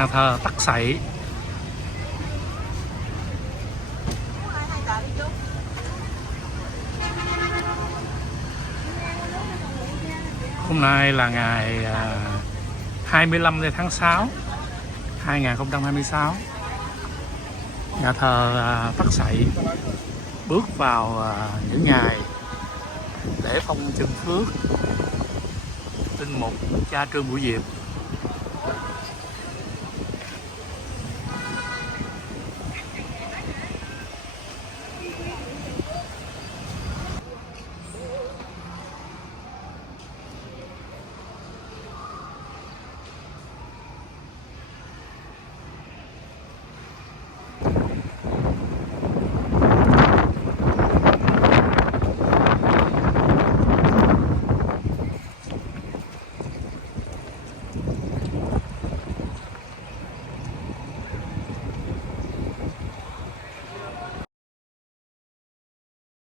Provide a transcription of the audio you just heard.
Nhà thờ Tắc Sậy. Hôm nay là ngày 25 tháng 6 2026. Nhà thờ Tắc Sậy bước vào những ngày lễ phong chân phước Linh Mục Cha Trương Bửu Diệp.